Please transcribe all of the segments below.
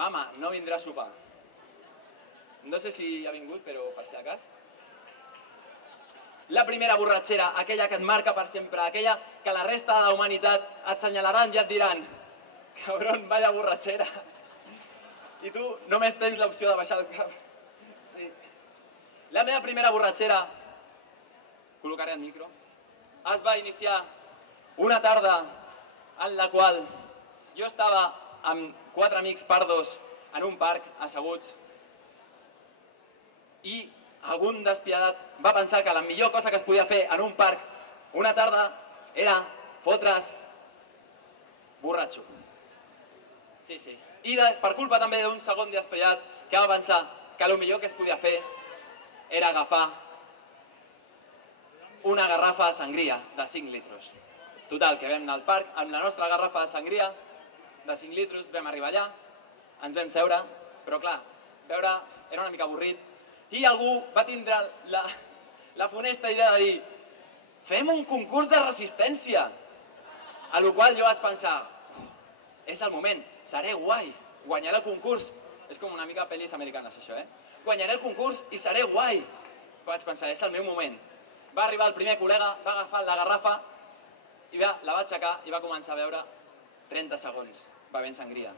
Mama, no vindrà a sopar. No sé si ha vingut, però per si de cas. La primera borratxera, aquella que et marca per sempre, aquella que la resta de la humanitat et senyalaran i et diran cabron, vaya borratxera. I tu només tens l'opció de baixar el cap. Sí. La meva primera borratxera, col·locaré el micro, es va iniciar una tarda en la qual jo estava amb 4 amics pardos en un parc asseguts i algun despiadat va pensar que la millor cosa que es podia fer en un parc una tarda era fotre's borratxo. Sí, sí. I per culpa també d'un segon despiadat que va pensar que el millor que es podia fer era agafar una garrafa de sangria de 5 litres. Total, que vam anar al parc amb la nostra garrafa de sangria de 5 litres, vam arribar allà, ens vam seure, però clar, veure era una mica avorrit, i algú va tindre la funesta idea de dir fem un concurs de resistència, a la qual jo vaig pensar és el moment, seré guai, guanyaré el concurs, és com una mica pel·lis americanes això, guanyaré el concurs i seré guai. Vaig pensar, és el meu moment. Va arribar el primer col·lega, va agafar la garrafa i la va aixecar i va començar a beure 30 segons, bevent sangria.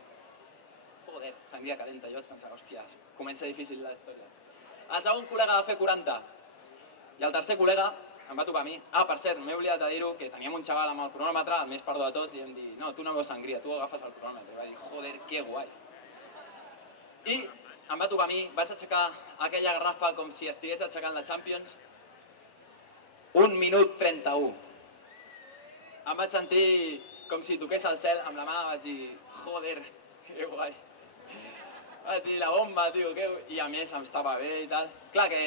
Joder, sangria calenta. Jo vaig pensar, hòstia, comença difícil la història. El segon col·lega va fer 40 i el tercer col·lega em va tocar a mi. Ah, per cert, m'he oblidat de dir-ho, que teníem un xaval amb el cronòmetre, el més perdó de tots, i em dir, no, tu no veus sangria, tu agafes el cronòmetre. I va dir, joder, que guai. I em va tocar a mi, vaig aixecar aquella garrafa com si estigués aixecant la Champions, 1 minut 31. Em vaig sentir com si toqués el cel amb la mà, vaig dir, joder, que guai. Vaig dir, la bomba, tio, i a més em estava bé i tal. Clar que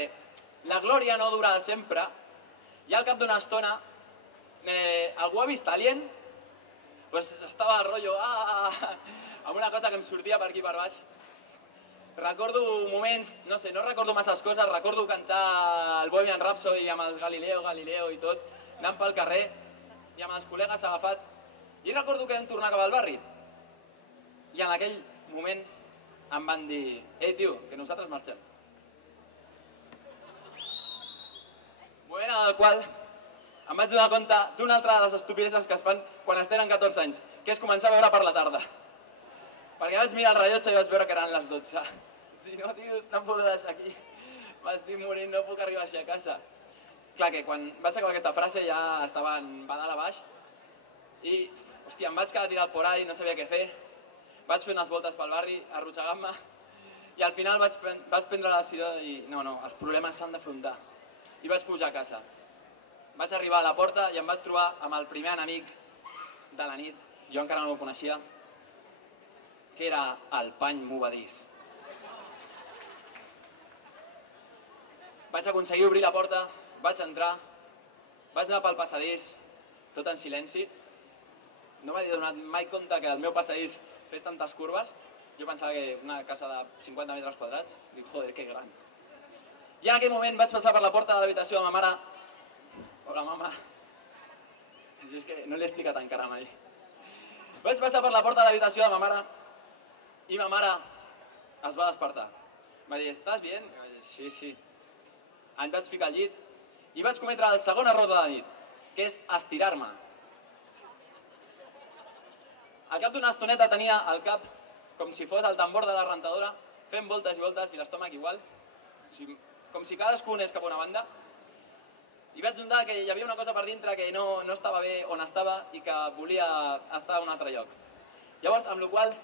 la glòria no dura sempre, i al cap d'una estona, algú ha vist Alien? Pues estava rotllo, amb una cosa que em sortia per aquí per baix. Recordo moments, no sé, no recordo masses coses, recordo cantar el Bohemian Rhapsody amb els Galileo i tot, anant pel carrer i amb els col·legues agafats. I recordo que vam tornar cap al barri. I en aquell moment em van dir, ei tio, que nosaltres marxem. Moment en el qual em vaig donar compte d'una altra de les estupideses que es fan quan es tenen 14 anys, que és començar a beure per la tarda. Perquè vaig mirar el rellotge i vaig veure que eren les 12. Si no, tios, no em podeu deixar aquí. M'estic morint, no puc arribar així a casa. Clar, que quan vaig acabar aquesta frase ja estava en badal a baix i, hòstia, em vaig quedar tirat por ahí, no sabia què fer. Vaig fer unes voltes pel barri, arrossegant-me, i al final vaig prendre la decisió de dir, no, els problemes s'han d'afrontar. I vaig pujar a casa. Vaig arribar a la porta i em vaig trobar amb el primer enemic de la nit, jo encara no el coneixia, que era el pany movedís. Vaig aconseguir obrir la porta, vaig entrar, vaig anar pel passadís, tot en silenci. No m'havia donat mai compte que el meu passadís fes tantes curves. Jo pensava que una casa de 50 metres quadrats, dic, joder, que gran. I en aquell moment vaig passar per la porta de l'habitació de ma mare. Hola, mama. Això és que no l'he explicat encara mai. Vaig passar per la porta de l'habitació de ma mare i ma mare es va despertar. Va dir, estàs bien? I vaig dir, sí. Em vaig ficar al llit i vaig cometre el segon error de la nit, que és estirar-me. Al cap d'una estoneta tenia el cap com si fos el tambor de la rentadora, fent voltes i voltes i l'estómac igual, com si cadascú anés cap a una banda. I vaig notar que hi havia una cosa per dintre que no estava bé on estava i que volia estar a un altre lloc. Llavors, amb la qual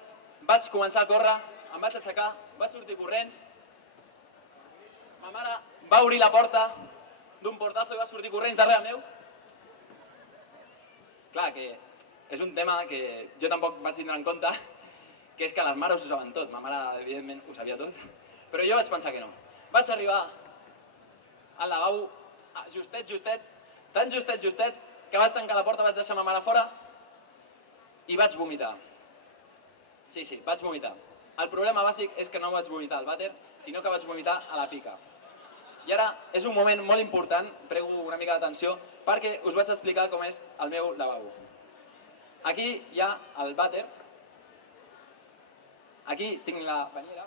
vaig començar a córrer, em vaig aixecar, vaig sortir corrents, ma mare va obrir la porta d'un portazo i va sortir corrents darrere meu. Clar, que és un tema que jo tampoc vaig tindre en compte, que és que les mares ho saben tot. Ma mare, evidentment, ho sabia tot, però jo vaig pensar que no. Vaig arribar al lavabo justet, tan justet, que vaig tancar la porta, vaig deixar ma mare fora i vaig vomitar. Sí, vaig vomitar. El problema bàsic és que no vaig vomitar al vàter, sinó que vaig vomitar a la pica. I ara és un moment molt important, prego una mica d'atenció, perquè us vaig explicar com és el meu lavabo. Aquí hi ha el vàter, Aquí tinc la banyera.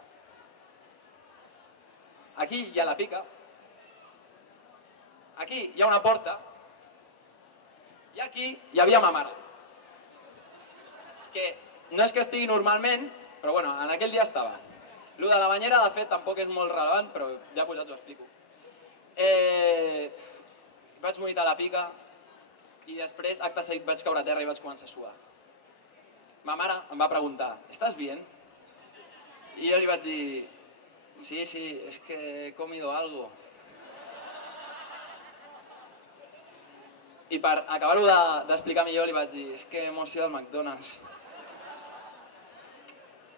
Aquí hi ha la pica. Aquí hi ha una porta. I aquí hi havia ma mare. Que no és que estigui normalment, però bueno, en aquell dia estava. Lo de la banyera, de fet, tampoc és molt rellevant, però ja posat ho explico. Vaig vomitar la pica i després, acte seguit, vaig caure a terra i vaig començar a suar. Ma mare em va preguntar, ¿estás bien? I jo li vaig dir, sí, es que he comido algo. I per acabar-ho d'explicar millor li vaig dir, és que hemos ido al McDonald's.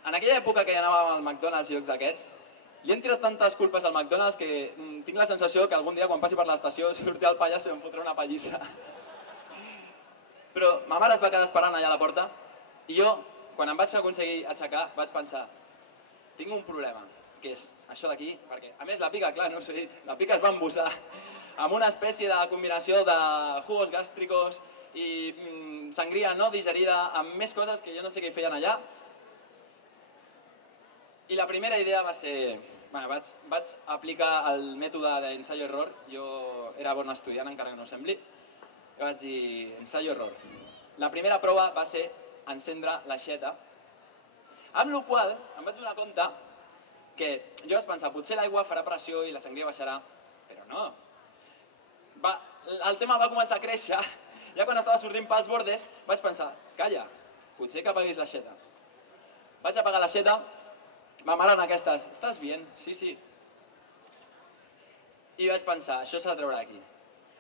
En aquella època que ja anàvem al McDonald's i llocs d'aquests, li hem tirat tantes culpes al McDonald's que tinc la sensació que algun dia quan passi per l'estació surti el pallasso i em fotrà una pallissa. Però ma mare es va quedar esperant allà a la porta i jo, quan em vaig aconseguir aixecar, vaig pensar, tinc un problema, que és això d'aquí, perquè a més la pica, clar, no us he dit, la pica es va embussar amb una espècie de combinació de jugos gàstricos i sangria no digerida, amb més coses que jo no sé què feien allà. I la primera idea va ser... Bueno, vaig aplicar el mètode d'ensayo-error. Jo era bon estudiant, encara que no sembli. I vaig dir, ensayo-error. La primera prova va ser encendre l'aixeta, amb la qual em vaig donar compte que jo vaig pensar, potser l'aigua farà pressió i la sangria baixarà, però no. El tema va començar a créixer, ja quan estava sortint pels bordes vaig pensar, calla, potser que apaguis l'aixeta. Vaig apagar l'aixeta, ma mare en aquestes, estàs bien? Sí. I vaig pensar, això s'ha de treure aquí.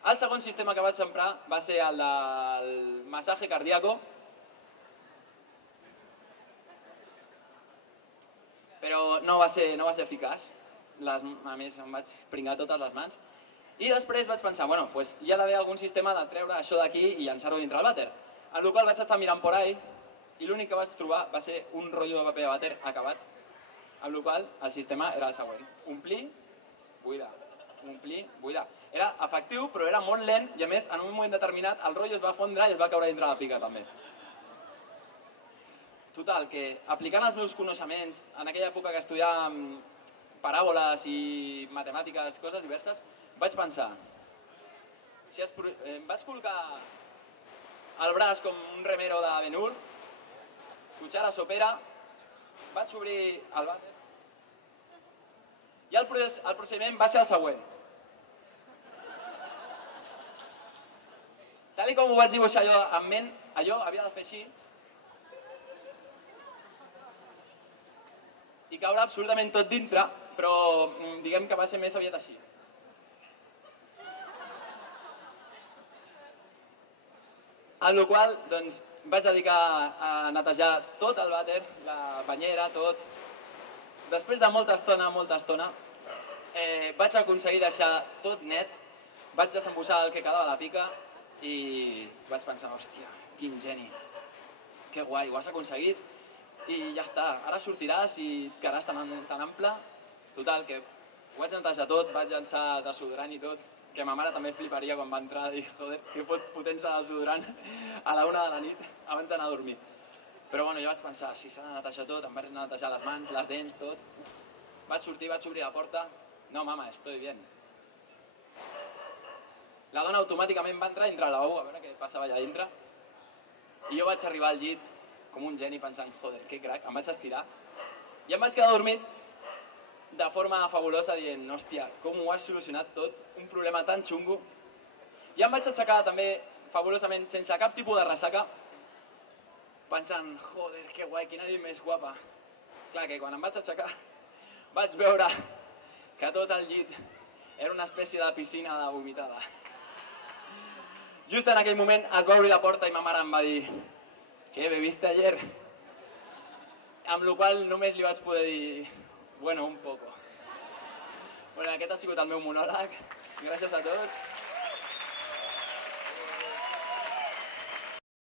El segon sistema que vaig emprar va ser el del massatge cardíaco, però no va ser eficaç. A més, em vaig pringar totes les mans. I després vaig pensar, bueno, pues hi ha d'haver algun sistema de treure això d'aquí i llançar-ho dintre el vàter. En el qual vaig estar mirant por ahí i l'únic que vaig trobar va ser un rotllo de paper de vàter acabat, amb el qual el sistema era el següent. Omplir, buidar. Omplir, buidar. Era efectiu, però era molt lent i a més, en un moment determinat, el rotllo es va fondre i es va caure dintre la pica també. Total, que aplicant els meus coneixements, en aquella època que estudiàvem paràboles i matemàtiques, coses diverses, vaig pensar, em vaig col·locar el braç com un remero de Ben-Hur, cuchara sopera, vaig obrir el vàter i el procediment va ser el següent. Tal com ho vaig dibuixar jo en ment, allò havia de fer així i caure absolutament tot dintre, però diguem que va ser més aviat així. En la qual doncs, vaig dedicar a netejar tot el vàter, la banyera, tot. Després de molta estona, vaig aconseguir deixar tot net, vaig desembussar el que quedava a la pica i vaig pensar, hòstia, quin geni, que guai, ho has aconseguit i ja està, ara sortiràs i quedaràs tan ample. Total, que ho vaig netejar tot, vaig llançar desodorant i tot, que ma mare també fliparia quan va entrar i dir, joder, que potència de desodorant a la 1 de la nit abans d'anar a dormir. Però bueno, jo vaig pensar, si s'ha de netejar tot, em vaig netejar les mans, les dents, tot. Vaig sortir, vaig obrir la porta, no mama, estoy bien. La dona automàticament va entrar dintre el lavabo a veure què passava allà dintre i jo vaig arribar al llit com un geni pensant, joder, que crac, em vaig estirar i em vaig quedar dormit de forma fabulosa dient, hòstia, com ho has solucionat tot, un problema tan xungo. I em vaig aixecar també fabulosament, sense cap tipus de ressaca, pensant, joder, que guai, quina nit més guapa. Clar, que quan em vaig aixecar vaig veure que tot el llit era una espècie de piscina de vomitada. Just en aquell moment es va obrir la porta i ma mare em va dir, ¿qué bebiste ayer? Amb la qual només li vaig poder dir, bueno, un poco. Bueno, aquest ha sigut el meu monòleg. Gràcies a tots.